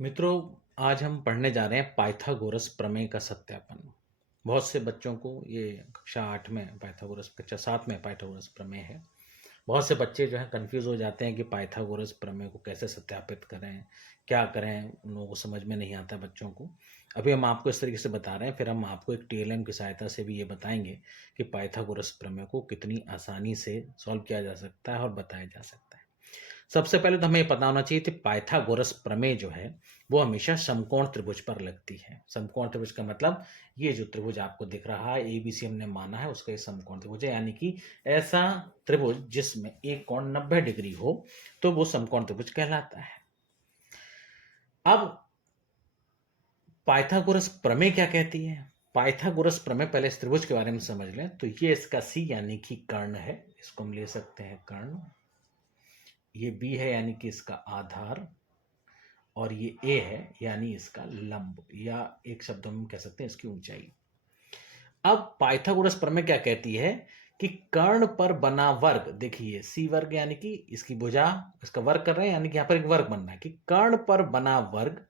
मित्रों, आज हम पढ़ने जा रहे हैं पाइथागोरस प्रमेय का सत्यापन। बहुत से बच्चों को ये कक्षा 8 में पाइथागोरस, कक्षा 7 में पाइथागोरस प्रमेय है। बहुत से बच्चे जो हैं कन्फ्यूज़ हो जाते हैं कि पाइथागोरस प्रमेय को कैसे सत्यापित करें, क्या करें, उन लोगों को समझ में नहीं आता बच्चों को। अभी हम आपको इस तरीके से बता रहे हैं, फिर हम आपको एक टीएलएम की सहायता से भी ये बताएँगे कि पाइथागोरस प्रमेय को कितनी आसानी से सॉल्व किया जा सकता है और बताया जा सकता है। सबसे पहले तो हमें ये पता होना चाहिए कि पाइथागोरस प्रमेय जो है, वो हमेशा समकोण त्रिभुज पर लगती है। समकोण त्रिभुज का मतलब ये जो त्रिभुज आपको दिख रहा है, एबीसी हमने माना है, उसका ये समकोण त्रिभुज है, यानी कि ऐसा त्रिभुज जिसमें एक कोण 90 डिग्री हो, तो वो समकोण त्रिभुज कहलाता है। अब पाइथागोरस प्रमेय क्या कहती है? पाइथागोरस प्रमेय, पहले इस त्रिभुज के बारे में समझ लें। तो ये इसका सी यानी कि कर्ण है, इसको हम ले सकते हैं कर्ण। ये बी है यानी कि इसका आधार, और ये ए है यानी इसका लंब, या एक शब्द में कह सकते हैं इसकी ऊंचाई। अब पाइथागोरस प्रमेय क्या कहती है कि कर्ण पर बना वर्ग, देखिए सी वर्ग यानी कि इसकी भुजा, इसका वर्ग कर रहे हैं, यानी कि यहां पर एक वर्ग बनना है कि कर्ण पर बना वर्ग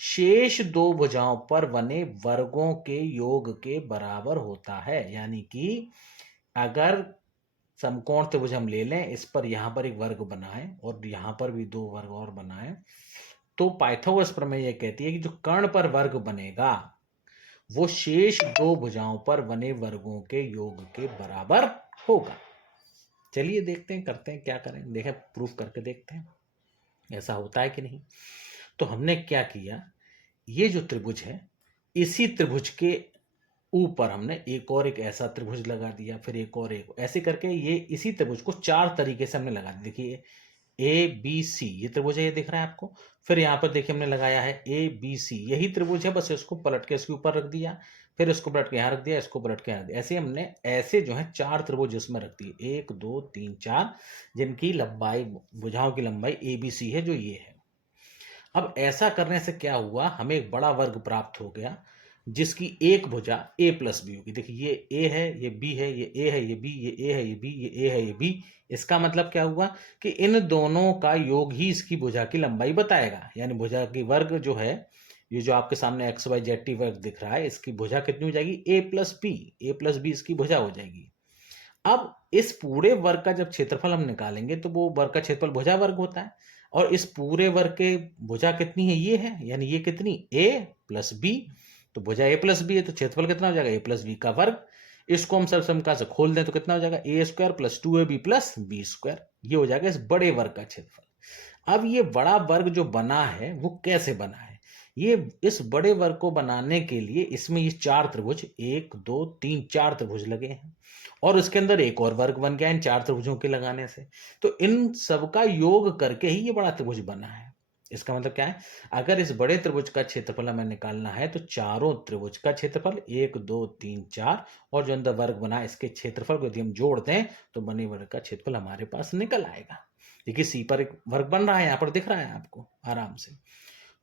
शेष दो भुजाओं पर बने वर्गों के योग के बराबर होता है। यानी कि अगर समकोण त्रिभुज हम ले लें, इस पर यहां पर एक वर्ग बनाए और यहां पर भी दो वर्ग और बनाए, तो पाइथागोरस प्रमेय यह कहती है कि जो कर्ण पर वर्ग बनेगा वो शेष दो भुजाओं पर बने वर्गों के योग के बराबर होगा। चलिए देखते हैं, करते हैं, क्या करें, देखें, प्रूफ करके देखते हैं ऐसा होता है कि नहीं। तो हमने क्या किया, ये जो त्रिभुज है, इसी त्रिभुज के ऊपर हमने एक ऐसा त्रिभुज लगा दिया, फिर एक ऐसे करके ये इसी त्रिभुज को चार तरीके से हमने लगा दिया। देखिए ए बी सी, ये त्रिभुज है, ये दिख रहा है आपको। फिर यहाँ पर देखिए हमने लगाया है ए बी सी, यही त्रिभुज है, बस इसको पलट के इसके ऊपर रख दिया, फिर इसको पलट के यहाँ रख दिया, इसको पलट के यहाँ रख दिया। ऐसे हमने ऐसे जो है चार त्रिभुज इसमें रख दिए, 1 2 3 4, जिनकी लंबाई, भुजाओं की लंबाई ए बी सी है, जो ये है। अब ऐसा करने से क्या हुआ, हमें एक बड़ा वर्ग प्राप्त हो गया जिसकी एक भुजा ए प्लस बी होगी। देखिए ये ए है, ये बी है, ये ए है, ये बी, ये ए है, ये बी, ये ए है, ये बी। इसका मतलब क्या हुआ कि इन दोनों का योग ही इसकी भुजा की लंबाई बताएगा। यानी भुजा की वर्ग जो है, ये जो आपके सामने एक्स वाई जेड टी वर्ग दिख रहा है, इसकी भुजा कितनी हो जाएगी, ए प्लस बी। ए प्लस बी इसकी भुजा हो जाएगी। अब इस पूरे वर्ग का जब क्षेत्रफल हम निकालेंगे तो वो वर्ग का क्षेत्रफल भुजा वर्ग होता है, और इस पूरे वर्ग के भुजा कितनी है, ये है, यानी ये कितनी, ए प्लस बी। तो भुजा ए प्लस बी है, तो क्षेत्रफल कितना हो जाएगा, ए प्लस बी का वर्ग। इसको हम सर्वसम्मता से खोल दें तो कितना हो जाएगा, a square plus 2ab plus b square. ये हो जाएगा इस बड़े वर्ग का क्षेत्रफल। अब ये बड़ा वर्ग जो बना है वो कैसे बना है, ये इस बड़े वर्ग को बनाने के लिए इसमें ये चार त्रिभुज, 1 2 3 4 त्रिभुज लगे हैं, और उसके अंदर एक और वर्ग बन गया इन चार त्रिभुजों के लगाने से। तो इन सबका योग करके ही ये बड़ा त्रिभुज बना है। इसका मतलब क्या है, अगर इस बड़े त्रिभुज का क्षेत्रफल हमें निकालना है तो चारों त्रिभुज का क्षेत्रफल 1 2 3 4, और जो अंदर वर्ग बना है इसके क्षेत्रफल को यदि हम जोड़ दें तो बने वर्ग का क्षेत्रफल हमारे पास निकल आएगा। देखिए सी पर एक वर्ग बन रहा है, यहाँ पर दिख रहा है आपको आराम से।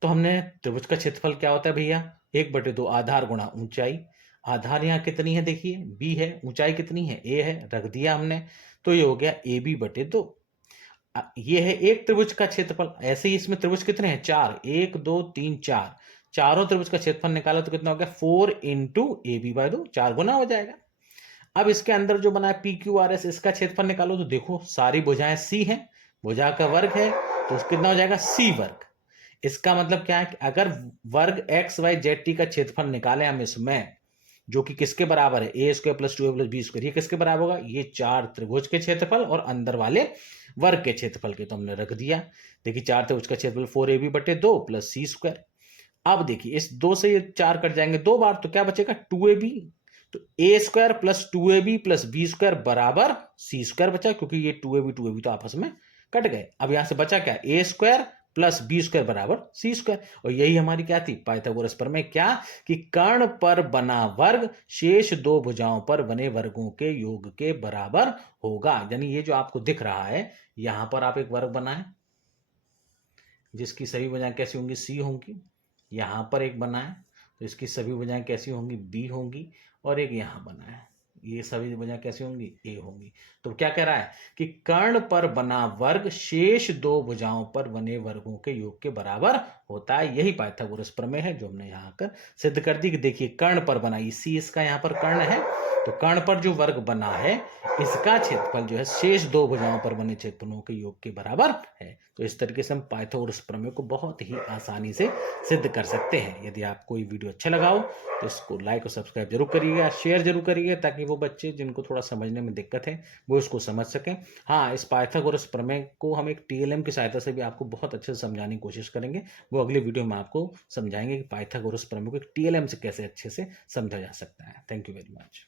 तो हमने त्रिभुज का क्षेत्रफल क्या होता है भैया, 1/2 आधार गुणा ऊंचाई। आधार यहाँ कितनी है, देखिए बी है, ऊंचाई कितनी है, ए है, रख दिया हमने, तो ये हो गया ए बी बटे 2। ये है एक त्रिभुज का क्षेत्रफल। ऐसे ही इसमें त्रिभुज कितने हैं, चार, 1 2 3 4, चारों त्रिभुज का क्षेत्रफल निकाला तो कितना हो गया, 4 इंटू ए बी बाय 2, 4 गुना हो जाएगा। अब इसके अंदर जो बना है पी क्यू आर एस, इसका क्षेत्रफल निकालो तो देखो सारी भुजाएं सी हैं, भुजा का वर्ग है, तो कितना हो जाएगा, सी वर्ग। इसका मतलब क्या है कि अगर वर्ग एक्स वाई जेड टी का क्षेत्रफल निकाले हम इसमें, जो कि किसके बराबर है, a square plus 2a plus b square, ये किसके बराबर होगा, ये चार त्रिभुज के क्षेत्रफल और अंदर वाले वर्ग के क्षेत्रफल के, तो हमने रख दिया। देखिए चार त्रिभुज का क्षेत्रफल 4ab बटे 2 प्लस सी स्क्वायर। अब देखिए इस दो से ये चार कट जाएंगे दो बार, तो क्या बचेगा, 2ab। तो a square plus 2ab plus b square बराबर सी स्क्वायर बचा, क्योंकि ये 2ab तो आपस में कट गए। अब यहां से बचा क्या, ए स्क्वायर प्लस बी स्क्वायर बराबर सी स्क्वायर। और यही हमारी क्या थी, पाइथागोरस प्रमेय, क्या कि कर्ण पर बना वर्ग शेष दो भुजाओं पर बने वर्गों के योग के बराबर होगा। यानी ये जो आपको दिख रहा है, यहां पर आप एक वर्ग बनाएं जिसकी सभी भुजाएं कैसी होंगी, सी होंगी। यहां पर एक बनाएं तो इसकी सभी भुजाएं कैसी होंगी, बी होंगी। और एक यहां बनाएं, ये सभी भुजाएं कैसी होंगी, ए होंगी। तो क्या कह रहा है कि कर्ण पर बना वर्ग शेष दो भुजाओं पर बने वर्गों के योग के बराबर होता है। यही पाइथागोरस प्रमेय है जो हमने यहाँ कर सिद्ध कर दी कि देखिए कर्ण पर बना, इसी इसका यहाँ पर कर्ण है, तो कर्ण पर जो वर्ग बना है इसका क्षेत्रफल जो है शेष दो भुजाओं पर बने क्षेत्रफलों के योग के बराबर है। तो इस तरीके से हम पाइथागोरस प्रमेय को बहुत ही आसानी से सिद्ध कर सकते हैं। यदि आपको ये वीडियो अच्छा लगा हो तो इसको लाइक और सब्सक्राइब जरूर करिएगा, शेयर जरूर करिएगा, ताकि वो बच्चे जिनको थोड़ा समझने में दिक्कत है वो इसको समझ सकें। हाँ, इस पाइथागोरस प्रमेय को हम एक टीएलएम की सहायता से भी आपको बहुत अच्छे से समझाने की कोशिश करेंगे। वो अगले वीडियो में आपको समझाएंगे कि पाइथागोरस प्रमेय को टीएलएम से कैसे अच्छे से समझा जा सकता है। Thank you very much.